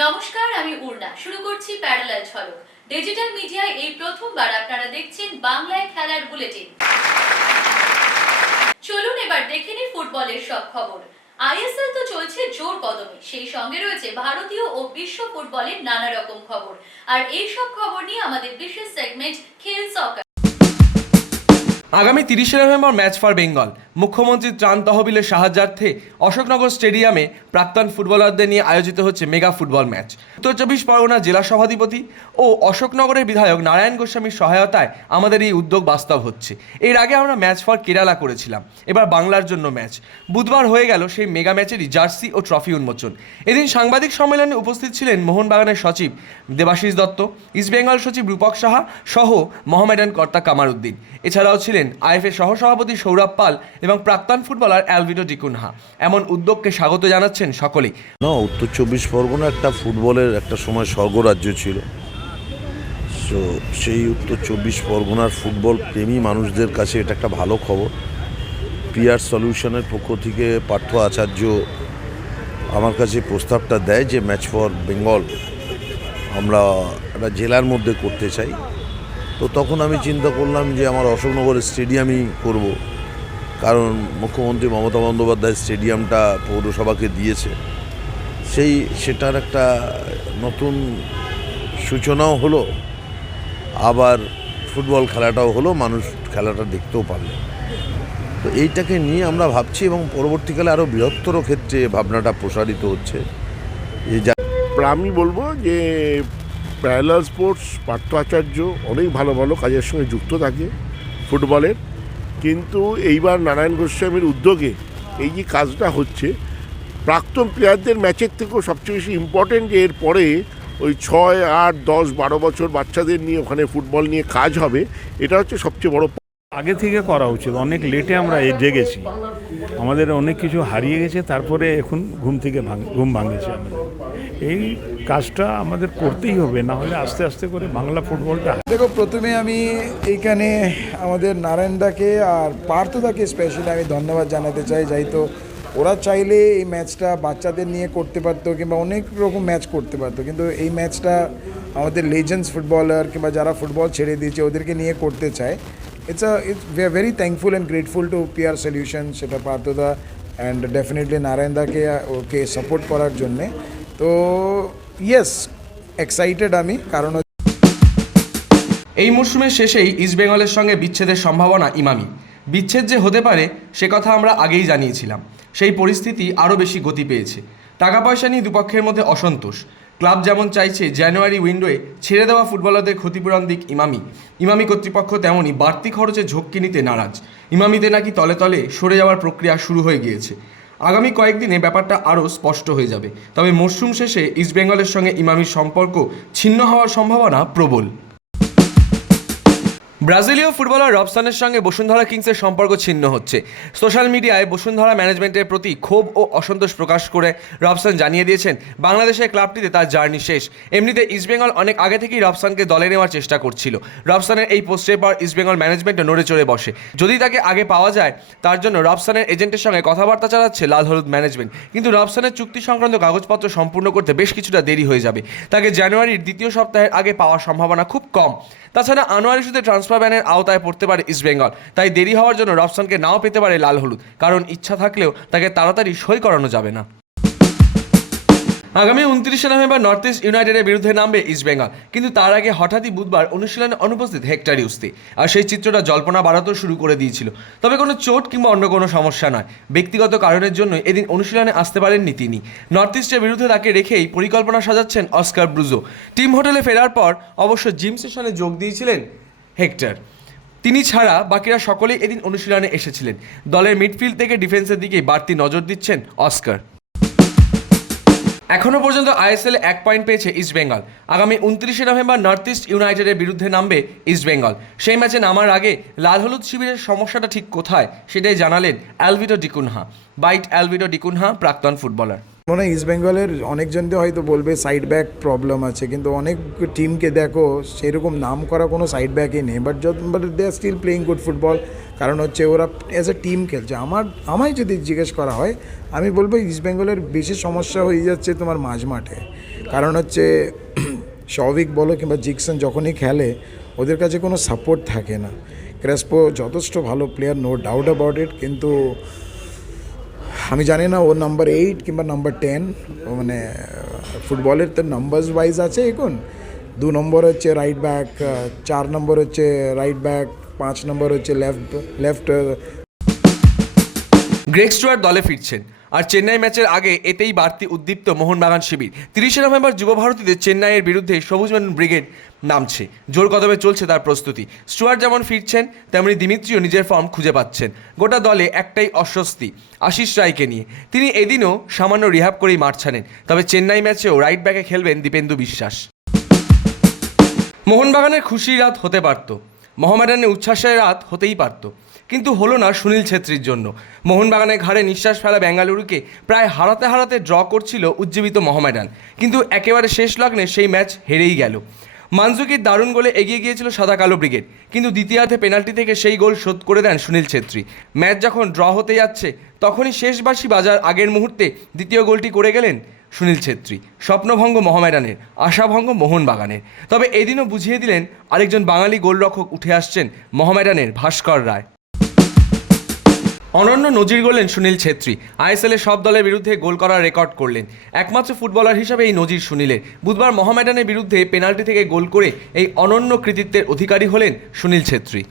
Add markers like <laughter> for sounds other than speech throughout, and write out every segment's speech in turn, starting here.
নমস্কার, আমি উর্না শুরু করছি প্যারালাল ঝলক। ডিজিটাল মিডিয়ায় এই প্রথমবার আপনারা দেখছেন বাংলায় খেলার বুলেটিন। চলুন এবার দেখে নিই ফুটবলের সব খবর। আইএসএল তো চলছে জোর কদমে। সেই সঙ্গে রয়েছে ভারতীয় ও বিশ্ব ফুটবলের নানা রকম খবর। আর এই সব খবর নিয়ে আমাদের বিশেষ সেগমেন্ট খেল সকার আগামী তিরিশে নভেম্বর ম্যাচ ফর বেঙ্গল। মুখ্যমন্ত্রীর ত্রাণ তহবিলের সাহায্যার্থে অশোকনগর স্টেডিয়ামে প্রাক্তন ফুটবলারদের নিয়ে আয়োজিত হচ্ছে মেগা ফুটবল ম্যাচ। উত্তর চব্বিশ পরগনা জেলা সভাধিপতি ও অশোকনগরের বিধায়ক নারায়ণ গোস্বামীর সহায়তায় আমাদের এই উদ্যোগ বাস্তব হচ্ছে। এর আগে আমরা ম্যাচ ফর কেরালা করেছিলাম। এবার বাংলার জন্য ম্যাচ। বুধবার হয়ে গেল সেই মেগা ম্যাচেরই জার্সি ও ট্রফি উন্মোচন। এদিন সাংবাদিক সম্মেলনে উপস্থিত ছিলেন মোহনবাগানের সচিব দেবাশিস দত্ত, ইস্টবেঙ্গল সচিব রূপক সাহা সহ মোহামেডান কর্তা কামার উদ্দিন এছাড়াও ছিলেন আইএফএ সহসভাপতি সৌরভ পাল এবং প্রাক্তন ফুটবলার অ্যালভিডো ডিকুনহা এমন উদ্যোগকে স্বাগত জানাচ্ছেন সকলেই। না, উত্তর চব্বিশ পরগনা একটা ফুটবলের একটা সময় স্বর্গরাজ্য ছিল। তো সেই উত্তর চব্বিশ পরগনার ফুটবল প্রেমী মানুষদের কাছে এটা একটা ভালো খবর। পিআর সলিউশনের পক্ষ থেকে পার্থ আচার্য আমার কাছে প্রস্তাবটা দেয় যে ম্যাচ ফর বেঙ্গল আমরা একটা জেলার মধ্যে করতে চাই। তো তখন আমি চিন্তা করলাম যে আমার অশোকনগরের স্টেডিয়ামই করব। কারণ মুখ্যমন্ত্রী মমতা বন্দ্যোপাধ্যায় স্টেডিয়ামটা পৌরসভাকে দিয়েছে। সেই, সেটার একটা নতুন সূচনাও হলো। আবার ফুটবল খেলাটাও হলো, মানুষ খেলাটা দেখতেও পারল। তো এইটাকে নিয়ে আমরা ভাবছি এবং পরবর্তীকালে আরও বৃহত্তর ক্ষেত্রে ভাবনাটা প্রসারিত হচ্ছে। যা আমি বলব যে প্যারালাল স্পোর্টস পার্থ আচার্য অনেক ভালো ভালো কাজের সঙ্গে যুক্ত থাকে ফুটবলের। কিন্তু এইবার নারায়ণ গোস্বামীর উদ্যোগে এই যে কাজটা হচ্ছে, প্রাক্তন প্লেয়ারদের ম্যাচের থেকেও সবচেয়ে বেশি ইম্পর্টেন্ট যে এরপরে ওই ছয়, আট, দশ, বারো বছর বাচ্চাদের নিয়ে ওখানে ফুটবল নিয়ে কাজ হবে, এটা হচ্ছে সবচেয়ে বড় আগে থেকে করা উচিত। অনেক লেটে আমরা জেগেছি। আমাদের অনেক কিছু হারিয়ে গেছে, তারপরে এখন ঘুম থেকে ভাঙ ঘুম ভাঙেছে আমাদের এই কাজটা আমাদের করতেই হবে, না হলে আস্তে আস্তে করে বাংলা ফুটবলটা দেখো, প্রথমে আমি এইখানে আমাদের নারায়ণদাকে আর পার্থদাকে স্পেশালি আমি ধন্যবাদ জানাতে চাই। যাই তো, ওরা চাইলে এই ম্যাচটা বাচ্চাদের নিয়ে করতে পারতো কিংবা অনেক রকম ম্যাচ করতে পারতো। কিন্তু এই ম্যাচটা আমাদের লেজেন্ডস ফুটবলার কিংবা যারা ফুটবল ছেড়ে দিয়েছে, ওদেরকে নিয়ে করতে চায়। It's a it's we are very thankful and grateful to PR solution সেটা পার্থদা অ্যান্ড ডেফিনেটলি নারায়ণদাকে ওকে সাপোর্ট করার জন্যে তো ইয়েস এক্সাইটেড আমি কারণ এই মরশুমের শেষেই ইস্টবেঙ্গলের সঙ্গে বিচ্ছেদের সম্ভাবনা ইমামি। বিচ্ছেদ যে হতে পারে, সে কথা আমরা আগেই জানিয়েছিলাম। সেই পরিস্থিতি আরও বেশি গতি পেয়েছে। টাকা পয়সা নিয়ে দুপক্ষের মধ্যে অসন্তোষ। ক্লাব যেমন চাইছে জানুয়ারি উইন্ডোয়ে ছেড়ে দেওয়া ফুটবলারদের ক্ষতিপূরণ দিক ইমামি। ইমামি কর্তৃপক্ষ তেমনই বাড়তি খরচে ঝক্কি নিতে নারাজ। ইমামিতে নাকি তলে তলে সরে যাওয়ার প্রক্রিয়া শুরু হয়ে গিয়েছে। আগামী কয়েকদিনে ব্যাপারটা আরও স্পষ্ট হয়ে যাবে। তবে মরশুম শেষে ইস্টবেঙ্গলের সঙ্গে ইমামির সম্পর্ক ছিন্ন হওয়ার সম্ভাবনা প্রবল। ব্রাজিলীয় ফুটবলার রবসানের সঙ্গে বসুন্ধরা কিংসের সম্পর্ক ছিন্ন হচ্ছে। সোশ্যাল মিডিয়ায় বসুন্ধরা ম্যানেজমেন্টের প্রতি ক্ষোভ ও অসন্তোষ প্রকাশ করে রবসান জানিয়ে দিয়েছেন, বাংলাদেশের ক্লাবটিতে তার জার্নি শেষ। এমনিতে ইস্টবেঙ্গল অনেক আগে থেকেই রবসানকে দলে নেওয়ার চেষ্টা করছিল। রবসানের এই পোস্টের পর ইস্টবেঙ্গল ম্যানেজমেন্টও নড়ে চড়ে বসে। যদি তাকে আগে পাওয়া যায়, তার জন্য রবসানের এজেন্টের সঙ্গে কথাবার্তা চালাচ্ছে লাল হলুদ ম্যানেজমেন্ট। কিন্তু রবসানের চুক্তি সংক্রান্ত কাগজপত্র সম্পূর্ণ করতে বেশ কিছুটা দেরি হয়ে যাবে। তাকে জানুয়ারির দ্বিতীয় সপ্তাহের আগে পাওয়ার সম্ভাবনা খুব কম। তাছাড়া আনোয়ার ইস্যুতে ট্রান্সফার ব্যানের আওতায় পড়তে পারে ইস্টবেঙ্গল তাই দেরি হওয়ার জন্য রফসানকে নাও পেতে পারে লাল হলুদ, কারণ ইচ্ছা থাকলেও তাকে তাড়াতাড়ি সই করানো যাবে না। আগামী উনত্রিশে নভেম্বর নর্থ ইস্ট ইউনাইটেডের বিরুদ্ধে নামবে ইস্টবেঙ্গল কিন্তু তার আগে হঠাৎই বুধবার অনুশীলনে অনুপস্থিত হেক্টর ইউস্তি। আর সেই চিত্রটা জল্পনা বাড়াতেও শুরু করে দিয়েছিল। তবে কোনো চোট কিংবা অন্য কোনো সমস্যা নয়। ব্যক্তিগত কারণের জন্য এদিন অনুশীলনে আসতে পারেননি তিনি। নর্থ ইস্টের বিরুদ্ধে তাকে রেখেই পরিকল্পনা সাজাচ্ছেন অস্কার ব্রুজো। টিম হোটেলে ফেরার পর অবশ্য জিম সেশনে যোগ দিয়েছিলেন হেক্টর। তিনি ছাড়া বাকিরা সকলেই এদিন অনুশীলনে এসেছিলেন। দলের মিডফিল্ড থেকে ডিফেন্সের দিকে বাড়তি নজর দিচ্ছেন অস্কার। এখনও পর্যন্ত আইএসএল এক পয়েন্ট পেয়েছে ইস্টবেঙ্গল আগামী উনত্রিশে নভেম্বর নর্থ ইস্ট ইউনাইটেডের বিরুদ্ধে নামবে ইস্টবেঙ্গল সেই ম্যাচে নামার আগে লাল হলুদ শিবিরের সমস্যাটা ঠিক কোথায় সেটাই জানালেন অ্যালভিটো ডিকুনহা বাইট অ্যালভিটো ডিকুনহা প্রাক্তন ফুটবলার মনে হয় ইস্ট বেঙ্গলের অনেকজনদের হয়তো বলবে সাইড ব্যাক প্রবলেম আছে, কিন্তু অনেক টিমকে দেখো সেরকম নাম করা কোনো সাইড ব্যাকই নেই বাট যত but they are still playing good football কারণ হচ্ছে ওরা অ্যাজ এ টিম খেলছে। আমার, আমায় যদি জিজ্ঞেস করা হয়, আমি বলব ইস্ট বেঙ্গলের বেশি সমস্যা হয়ে যাচ্ছে তোমার মাঝ মাঠে। কারণ হচ্ছে <clears throat> সৌভিক বলো কিংবা জিকসন যখনই খেলে, ওদের কাছে কোনো সাপোর্ট থাকে না। ক্রেসপো যথেষ্ট ভালো player no doubt about it কিন্তু আমি জানি না ও নাম্বার এইট কিংবা নাম্বার টেন মানে ফুটবলের তো নাম্বারস ওয়াইজ আছে এখন। দু নম্বর হচ্ছে রাইট ব্যাক চার নম্বর হচ্ছে রাইট ব্যাক পাঁচ নম্বর হচ্ছে লেফট লেফট গ্রেগ স্টুয়ার্ট দলে ফিরছেন। আর চেন্নাই ম্যাচের আগে এতেই বাড়তি উদ্দীপ্ত মোহনবাগান শিবির। তিরিশে নভেম্বর যুব ভারতীতে চেন্নাইয়ের বিরুদ্ধে সবুজ ব্রিগেড নামছে। জোর কদমে চলছে তার প্রস্তুতি। স্টুয়ার্ট যেমন ফিরছেন, তেমনি দিমিত্রিও নিজের ফর্ম খুঁজে পাচ্ছেন। গোটা দলে একটাই অস্বস্তি, আশিস রায়কে নিয়ে। তিনি এদিনও সামান্য রিহাব করেই মাঠ ছাড়েন। তবে চেন্নাই ম্যাচেও রাইট ব্যাকে খেলবেন দীপেন্দু বিশ্বাস। মোহনবাগানের খুশির রাত হতে পারত। মোহামেডানের উচ্ছ্বাসের রাত হতেই পারত। কিন্তু হলো না সুনীল ছেত্রীর জন্য। মোহনবাগানের ঘাড়ে নিঃশ্বাস ফেলা বেঙ্গালুরুকে প্রায় হারাতে হারাতে ড্র করছিল উজ্জীবিত মোহামেডান। কিন্তু একেবারে শেষ লগ্নে সেই ম্যাচ হেরেই গেল। মানজুকির দারুণ গোলে এগিয়ে গিয়েছিল সাদা কালো ব্রিগেড। কিন্তু দ্বিতীয়ার্ধে পেনাল্টি থেকে সেই গোল শোধ করে দেন সুনীল ছেত্রী। ম্যাচ যখন ড্র হতে যাচ্ছে, তখনই শেষ বাসি বাজার আগের মুহূর্তে দ্বিতীয় গোলটি করে গেলেন সুনীল ছেত্রী। স্বপ্নভঙ্গ মহামেডানের, আশাভঙ্গ মোহনবাগানের। তবে এদিনও বুঝিয়ে দিলেন আরেকজন বাঙালি গোলরক্ষক উঠে আসছেন মহামেডানের ভাস্কর রায়। অনন্য নজির গড়লেন সুনীল ছেত্রী। আইএসএল সব দলের বিরুদ্ধে গোল করার রেকর্ড করলেন। একমাত্র ফুটবলার হিসাবে এই নজির সুনীলের। বুধবার মোহামেডানের বিরুদ্ধে পেনাল্টি থেকে গোল করে এই অনন্য কৃতিত্বের অধিকারী হলেন সুনীল ছেত্রী।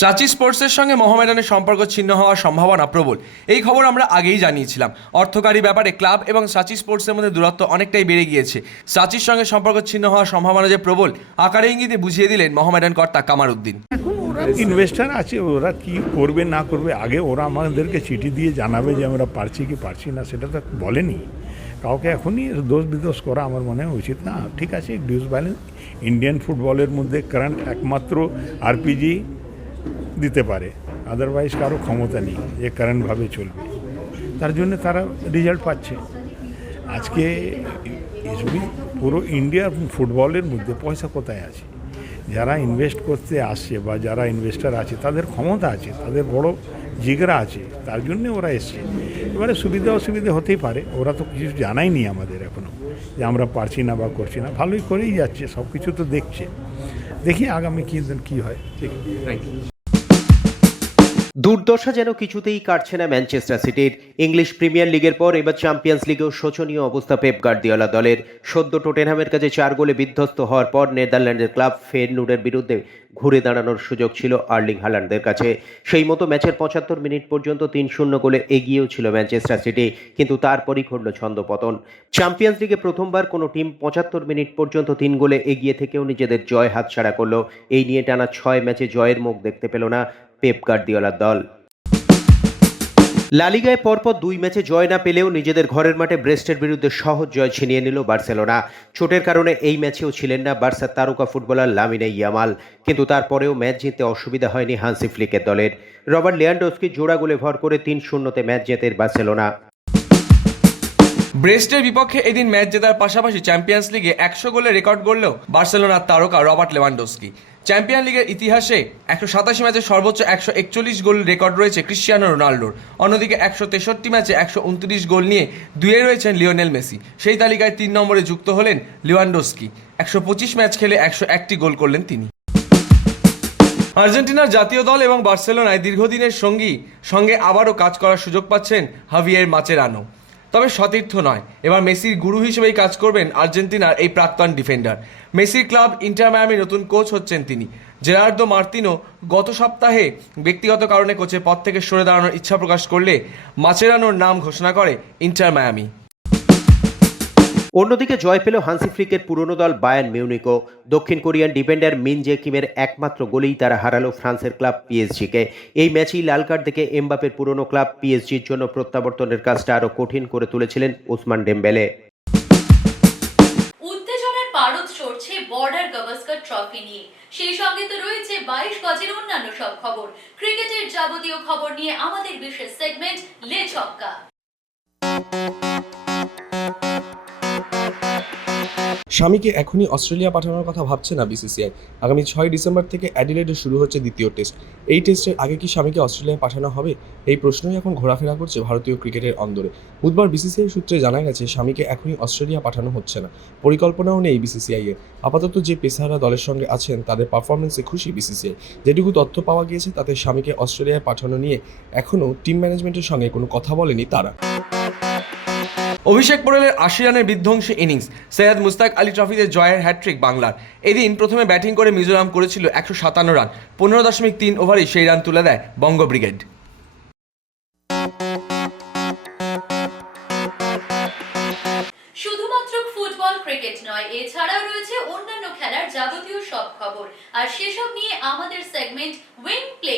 সাচি স্পোর্টসের সঙ্গে মোহামেডানের সম্পর্ক ছিন্ন হওয়ার সম্ভাবনা প্রবল। এই খবর আমরা আগেই জানিয়েছিলাম। অর্থকারী ব্যাপারে ক্লাব এবং সাচি স্পোর্টসের মধ্যে দূরত্ব অনেকটাই বেড়ে গিয়েছে। সাচির সঙ্গে সম্পর্ক ছিন্ন হওয়ার সম্ভাবনা যে প্রবল, আকারে ইঙ্গিতে বুঝিয়ে দিলেন মোহামেডান কর্তা কামার উদ্দিন এখন ওরা ইনভেস্টার আছে ওরা কি করবে না করবে আগে ওরা আমাদেরকে চিঠি দিয়ে জানাবে যে আমরা পারছি কি পারছি না সেটা তো বলেনি কাউকে এখনই দোষ বিদোষ করা আমার মনে হয় উচিত না ঠিক আছে ডিউস ব্যালেন্স ইন্ডিয়ান ফুটবলের মধ্যে কারেন্ট একমাত্র আরপিজি দিতে পারে আদারওয়াইজ কারও ক্ষমতা নেই যে কারেন্টভাবে চলবে তার জন্য তারা রেজাল্ট পাচ্ছে আজকে পুরো ইন্ডিয়ার ফুটবলের মধ্যে পয়সা কোথায় আছে যারা ইনভেস্ট করতে আসছে বা যারা ইনভেস্টার আছে, তাদের ক্ষমতা আছে, তাদের বড় জিগরা আছে, তার জন্য ওরা এসছে। এবারে সুবিধা অসুবিধা হতেই পারে, ওরা তো কিছু জানায়নি আমাদের এখনও যে আমরা পারছি না বা করছি না। ভালোই করেই যাচ্ছে সব কিছু তো দেখছে। দেখি আগামী কী কী হয়। ঠিক দুর্দশা যেন কিছুতেই কাটছে না ম্যানচেস্টার সিটির। ইংলিশ প্রিমিয়ার লিগের পর এবার চ্যাম্পিয়ন্স লিগেও শোচনীয় অবস্থা পেপ গার্দিওলা দলের। সদ্য টোটেনহামের কাছে চার গোলে বিধ্বস্ত হওয়ার পর নেদারল্যান্ডের ক্লাব ফেরনুডের বিরুদ্ধে ঘুরে দাঁড়ানোর সুযোগ ছিল আর্লিং হালান্ডদের কাছে। সেই মতো ম্যাচের পঁচাত্তর মিনিট পর্যন্ত তিন শূন্য গোলে এগিয়েও ছিল ম্যানচেস্টার সিটি, কিন্তু তারপরই ঘটল ছন্দপতন চ্যাম্পিয়ন্স লিগে প্রথমবার কোনো টিম পঁচাত্তর মিনিট পর্যন্ত তিন গোলে এগিয়ে থেকেও নিজেদের জয় হাতছাড়া করল। এই নিয়ে টানা ছয় ম্যাচে জয়ের মুখ দেখতে পেল না পেপ গার্দিওলার দল। লালিগায় পরপর দুই ম্যাচে জয় না পেলেও নিজেদের ঘরের মাঠে ব্রেস্টের বিরুদ্ধে সহজ জয় ছিনিয়ে নিল বার্সেলোনা। চোটের কারণে এই ম্যাচেও ছিলেন না বার্সার তারকা ফুটবলার লামিনে ইয়ামাল। কিন্তু তারপরেও ম্যাচ জিততে অসুবিধা হয়নি হান্সি ফ্লিকের দলের। রবার্ট লিয়ান্ডোসকে জোড়া গোলে ভর করে তিন শূন্যতে ম্যাচ জেতে বার্সেলোনা। ব্রেস্টের বিপক্ষে এদিন ম্যাচ জেতার পাশাপাশি চ্যাম্পিয়ন্স লিগে একশো গোলে রেকর্ড গড়লেও বার্সেলোনার তারকা রবার্ট লেভানডোস্কি চ্যাম্পিয়ন লিগের ইতিহাসে একশো সাতাশি ম্যাচে সর্বোচ্চ একশো একচল্লিশ গোল রেকর্ড রয়েছে ক্রিশ্চিয়ানো রোনাল্ডোর অন্যদিকে একশো তেষট্টি ম্যাচে একশো উনত্রিশ গোল নিয়ে দুয়ে রয়েছেন লিওনেল মেসি। সেই তালিকায় তিন নম্বরে যুক্ত হলেন লিওয়ান্ডোস্কি। একশো পঁচিশ ম্যাচ খেলে একশো একটি গোল করলেন তিনি। আর্জেন্টিনার জাতীয় দল এবং বার্সেলোনায় দীর্ঘদিনের সঙ্গী সঙ্গে আবারও কাজ করার সুযোগ পাচ্ছেন হাভিয়ের মাচেরানো। তবে সতীর্থ নয়। এবার মেসির গুরু হিসেবেই কাজ করবেন আর্জেন্টিনার এই প্রাক্তন ডিফেন্ডার। মেসির ক্লাব ইন্টার মায়ামি নতুন কোচ হচ্ছেন তিনি। জেরার্দো মার্তিনো গত সপ্তাহে ব্যক্তিগত কারণে কোচের পদ থেকে সরে দাঁড়ানোর ইচ্ছা প্রকাশ করলে মাচেরানোর নাম ঘোষণা করে ইন্টার মায়ামি। অন্যদিকে জয় পেল হান্সি ফ্লিকের পুরনো দল বায়ান মিউনিকো দক্ষিণ কোরিয়ান ডিফেন্ডার মিন জে কিমের একমাত্র গোলেই তারা হারালো ফ্রান্সের ক্লাব পিএসজিকে। এই ম্যাচেই লাল কার্ড দেখে এমবাপের পুরনো ক্লাব পিএসজির জন্য প্রত্যাবর্তনের কাজটা আরও কঠিন করে তুলেছিলেন Ousmane Dembele. Border Gavaskar trophy নিয়ে। সেই সঙ্গে তো রয়েছে বাইশ গজের অন্যান্য সব খবর। ক্রিকেটের যাবতীয় খবর নিয়ে আমাদের বিশেষ সেগমেন্ট লে ছক্কা। স্বামীকে এখনই অস্ট্রেলিয়া পাঠানোর কথা ভাবছে না বিসিসিআই। আগামী ছয় ডিসেম্বর থেকে অ্যাডিলেডে শুরু হচ্ছে দ্বিতীয় টেস্ট। এই টেস্টের আগে কি স্বামীকে অস্ট্রেলিয়ায় পাঠানো হবে? এই প্রশ্নই এখন ঘোরাফেরা করছে ভারতীয় ক্রিকেটের অন্দরে। বুধবার বিসিসিআই সূত্রে জানা গেছে, স্বামীকে এখনই অস্ট্রেলিয়া পাঠানো হচ্ছে না। পরিকল্পনাও নেই বিসিসিআই এর। আপাতত যে পেসাররা দলের সঙ্গে আছেন, তাদের পারফরমেন্সে খুশি বিসিসিআই। যেটুকু তথ্য পাওয়া গিয়েছে, তাতে স্বামীকে অস্ট্রেলিয়ায় পাঠানো নিয়ে এখনও টিম ম্যানেজমেন্টের সঙ্গে কোনো কথা বলেনি তারা। অভিষেক পোরেলের আশি রানের বিধ্বংসী ইনিংস। সৈয়দ মুস্তাক আলী ট্রফিতে জয়ের হ্যাট্রিক বাংলার। এদিন প্রথমে ব্যাটিং করে মিজোরাম করেছিল একশো সাতান্ন রান। পনেরো দশমিক তিন ওভারেই সেই রান তুলে দেয় বঙ্গ ব্রিগেড। ক্রিকেট নয়, এছাড়াও রয়েছে অন্যান্য খেলার যাবতীয় সব খবর। আর সেসব নিয়ে আমাদের সেগমেন্ট উইং প্লে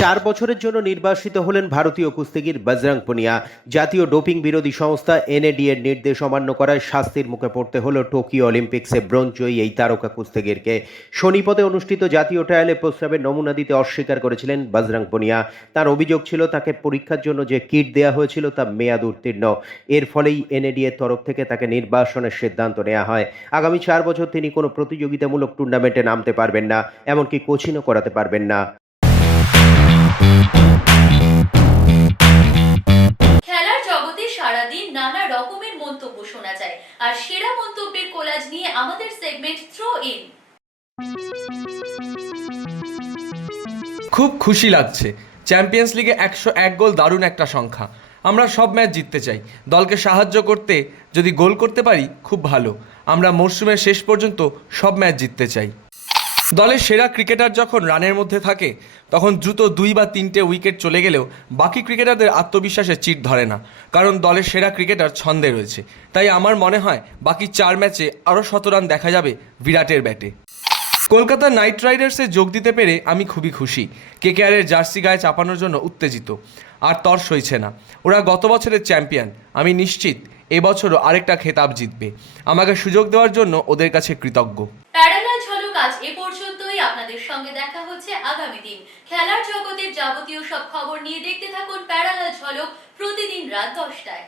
চার বছরের জন্য নির্বাসিত হলেন ভারতীয় কুস্তিগির বজরং পুনিয়া। জাতীয় ডোপিং বিরোধী সংস্থা এনএডি এর নির্দেশ অমান্য করায় শাস্তির মুখে পড়তে হলো টোকিও অলিম্পিক্সে ব্রোঞ্জ জয়ী এই তারকা কুস্তিগিরকে। শনিপদে অনুষ্ঠিত জাতীয় ট্রায়ালে প্রস্রাবের নমুনা দিতে অস্বীকার করেছিলেন বজরং পুনিয়া। তার অভিযোগ ছিল তাকে পরীক্ষার জন্য যে কিট দেওয়া হয়েছিল তা মেয়াদ উত্তীর্ণ। এর ফলেই এনএডি এর তরফ থেকে তাকে নির্বাসনের সিদ্ধান্ত নেওয়া হয়। আগামী চার বছর তিনি কোনো প্রতিযোগিতামূলক টুর্নামেন্টে নামতে পারবেন না, এমনকি কোচিংও করাতে পারবেন না। ইন। খুব খুশি লাগছে। চ্যাম্পিয়ন্স লিগে একশো এক গোল দারুণ একটা সংখ্যা। আমরা সব ম্যাচ জিততে চাই। দলকে সাহায্য করতে যদি গোল করতে পারি, খুব ভালো। আমরা মরশুমের শেষ পর্যন্ত সব ম্যাচ জিততে চাই। দলের সেরা ক্রিকেটার যখন রানের মধ্যে থাকে, তখন দ্রুত দুই বা তিনটে উইকেট চলে গেলেও বাকি ক্রিকেটারদের আত্মবিশ্বাসে চিট ধরে না, কারণ দলের সেরা ক্রিকেটার ছন্দে রয়েছে। তাই আমার মনে হয় বাকি চার ম্যাচে আরও শত রান দেখা যাবে বিরাটের ব্যাটে। কলকাতা নাইট রাইডার্সে যোগ দিতে পেরে আমি খুবই খুশি। কেকেআরের জার্সি গায়ে চাপানোর জন্য উত্তেজিত। আর তর সইছে না। ওরা গত বছরের চ্যাম্পিয়ন। আমি নিশ্চিত এবছরও আরেকটা খেতাব জিতবে। আমাকে সুযোগ দেওয়ার জন্য ওদের কাছে কৃতজ্ঞ। প্যারালাল ঝলক আজ পর্যন্তই আপনাদের সঙ্গে দেখা হচ্ছে আগামী দিন খেলার জগতের যাবতীয় সব খবর নিয়ে দেখতে থাকুন প্যারালাল ঝলক প্রতিদিন রাত দশটায়।